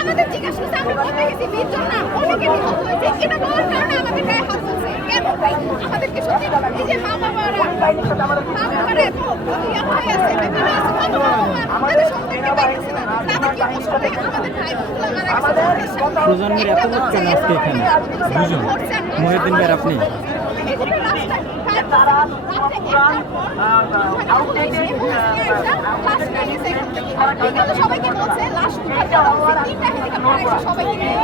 আমাদের জিজ্ঞাসা করছে আমরা কোথায় গেছি? বিশ না। অনেকে নিহত হয়েছে। এটা বলার কারণে আমাদের গায়ে হাত তুলছে কেন ভাই? আমাদেরকে সত্যি এই যে মা বাবারা মা বাবারা এত ইয়া হয়ে আছে। বেকার আছে? কত মা সন্তানকে পাইতেছে না? তাদের কি আমাদের ভাই বোনগুলো প্রজন্মের এত লোক কেন আজকে এখানে? দুজন। মহিউদ্দিন আপনি? সবাইকে বলছে উচিত? তিনটা হেলিকপ্টার এসে সবাইকে নিয়ে।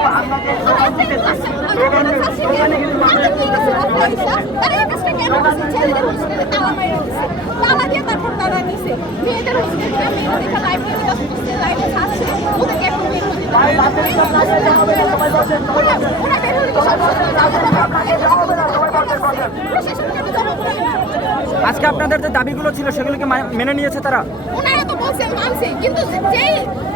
তারা এই কাজটা কেন করছে? ছেলেদের হোস্টেলে তালা মেরে দিছে। তালা দিয়ে তারপর তারা নিছে। মেয়েদের হোস্টেলে মেয়েরা দেখে লাইব্রেরি কাজ করছে, ছাড়ছে। ওদেরকে এখন বের করে ওরা- বের হলে সব সত্যি আজকে আপনাদের যে দাবিগুলো ছিল সেগুলোকে মেনে নিয়েছে তারা? ওনারা তো বলছে মানছে কিন্তু যেই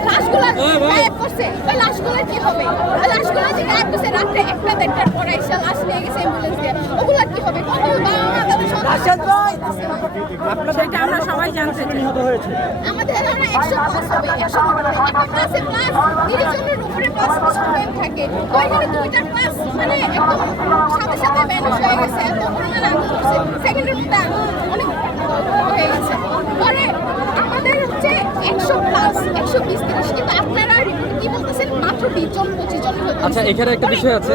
লাশগুলো গায়েব করছে ওই লাশগুলো কি হবে? ওই লাশগুলো যে গায়েব করছে রাত্রে একটা দেড়টার পরে এসে লাশ নিয়ে গেছে অ্যাম্বুলেন্স দিয়ে ওগুলো কি হবে? কত বাবা মা তাদের সন্তান সেটা আমরা সবাই জানতে চাই। নিহত হয়েছে। আমাদের এখানে একশো প্লাস হবে একশো একটা ক্লাসে প্লাস তিরিশ জনের উপরে প্লাস থাকে। ক্লাস মানে একদম সাথে সাথে ব্যালেন্স হয়ে গেছে এত পরিমাণে করছে অনেক হয়ে গেছে। পরে আমাদের হচ্ছে একশো প্লাস একশো বিশ তিরিশ। কিন্তু আপনারা কি বলতেছেন? মাত্র বিশ জন পঁচিশ জন আচ্ছা এখানে একটা বিষয় আছে।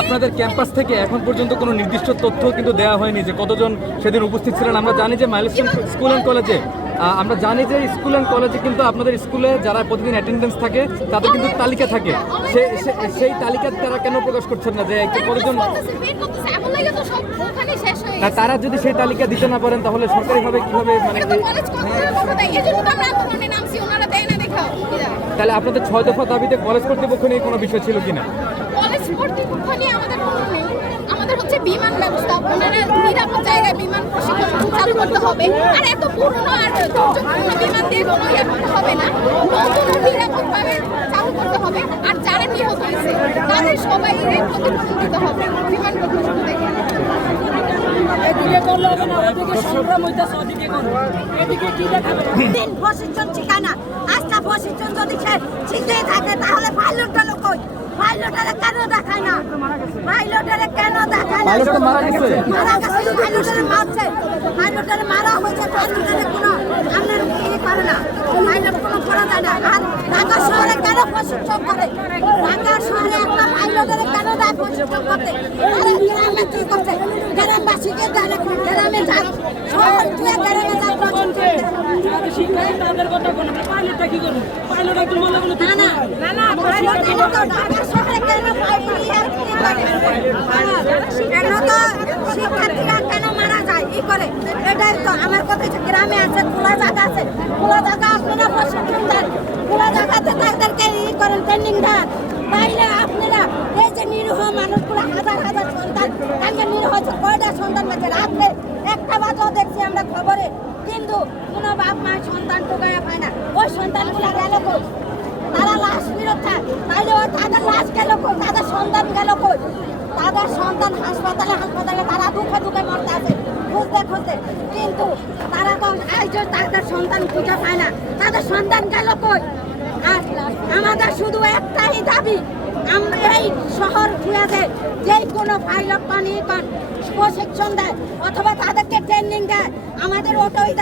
আপনাদের ক্যাম্পাস থেকে এখন পর্যন্ত কোনো নির্দিষ্ট তথ্য কিন্তু দেওয়া হয়নি যে কতজন সেদিন উপস্থিত ছিলেন। আমরা জানি যে মাইলস্টোন স্কুল অ্যান্ড কলেজে আমরা জানি যে স্কুল অ্যান্ড কলেজে কিন্তু আপনাদের স্কুলে যারা প্রতিদিন অ্যাটেন্ডেন্স থাকে তাদের কিন্তু তালিকা থাকে সেই তালিকা তারা কেন প্রকাশ করছেন না যে কতজন হয়ে। তারা যদি সেই তালিকা দিতে না পারেন তাহলে সরকারিভাবে কীভাবে মানে জানো? তাহলে আপনাদের ছয় দফা দাবিতে কলেজ কর্তৃপক্ষ নিয়ে কোনো বিষয় ছিল কিনা কলেজ কর্তৃপক্ষ নিয়ে আমাদের কোনো নেই। আমাদের হচ্ছে বিমান ব্যবস্থা ওনারা নিরাপদ জায়গায় বিমান প্রশিক্ষণ চালু করতে হবে। আর এত পুরনো আর দুর্যোগপূর্ণ বিমান দিয়ে কোনো ইয়ে করতে হবে না। নতুন নিরাপদভাবে চালু করতে হবে। আর যারা নিহত হয়েছে, তাদের সবাই ক্ষতিপূরণ দিতে হবে। বিমান কর্তৃপক্ষ থেকে এদিকে করলে হবে না ওদিকে সংগ্রাম হইতেছে ওদিকে করো এদিকে কি দেখাবে দিন প্রশিক্ষণ শিখায় না আজকে প্রশিক্ষণ যদি সে শিখে থাকে তাহলে পাইলটটা লোক কই? পাইলটারে কেন দেখায় না? পাইলটারে কেন দেখায় না? মারা গেছে? মারা গেছে পাইলটারে মারছে। পাইলটারে মারা হয়েছে পাইলটারে কোনো আপনার ই করে না। পাইলট কোনো করা যায় না। আর ঢাকা শহরে কেন প্রশিক্ষণ করে? ঢাকা শহরে একটা পাইলটারে কেন দেয় প্রশিক্ষণ করতে? আরে গ্রামে কি করছে? গ্রামবাসীকে দেয় গ্রামে যায় শহর থেকে গ্রামে যায় প্রশিক্ষণ করতে যারা তাদের কথা বলে পাইলটটা কি করবে পাইলট একদম বলে বলে না না না না পাইলট এটা তো ঢাকা শহরে কেন পাইলট ইয়ার কি কেন তো শিক্ষার্থীরা কেন মারা যায়? ই করে। এটাই তো আমার কথা গ্রামে আছে, খোলা জায়গা আছে। খোলা জায়গা আপনারা প্রশিক্ষণ দেন। খোলা জায়গাতে তাদেরকে ই করেন ট্রেনিং দেন। বাইরে এই নিরীহ মানুষগুলো হাজার হাজার সন্তান, তাকে নিরীহ কয়টা সন্তান বাজে রাত্রে একটা বাজেও দেখছি আমরা খবরে, কিন্তু কোনো বাপ মা সন্তান টোকায় পায় না। ওই সন্তানগুলো গেল কই? তারা লাশ থাকে তাইলে ওই তাদের লাশ গেল কই? তাদের সন্তান গেল কই? তাদের সন্তান হাসপাতালে হাসপাতালে তারা দুঃখে দুঃখে মরতে আছে খুঁজতে খুঁজতে। কিন্তু তারা তো যে তাদের সন্তান খুঁজে পায় না, তাদের সন্তান গেল কই? আর আমাদের শুধু একটাই দাবি, আমরা শহর ঘুরে দেয় যেই কোনো পাইলট পানি প্রশিক্ষণ দেয়, অথবা তাদেরকে ট্রেনিং দেয়। আমাদের অটোই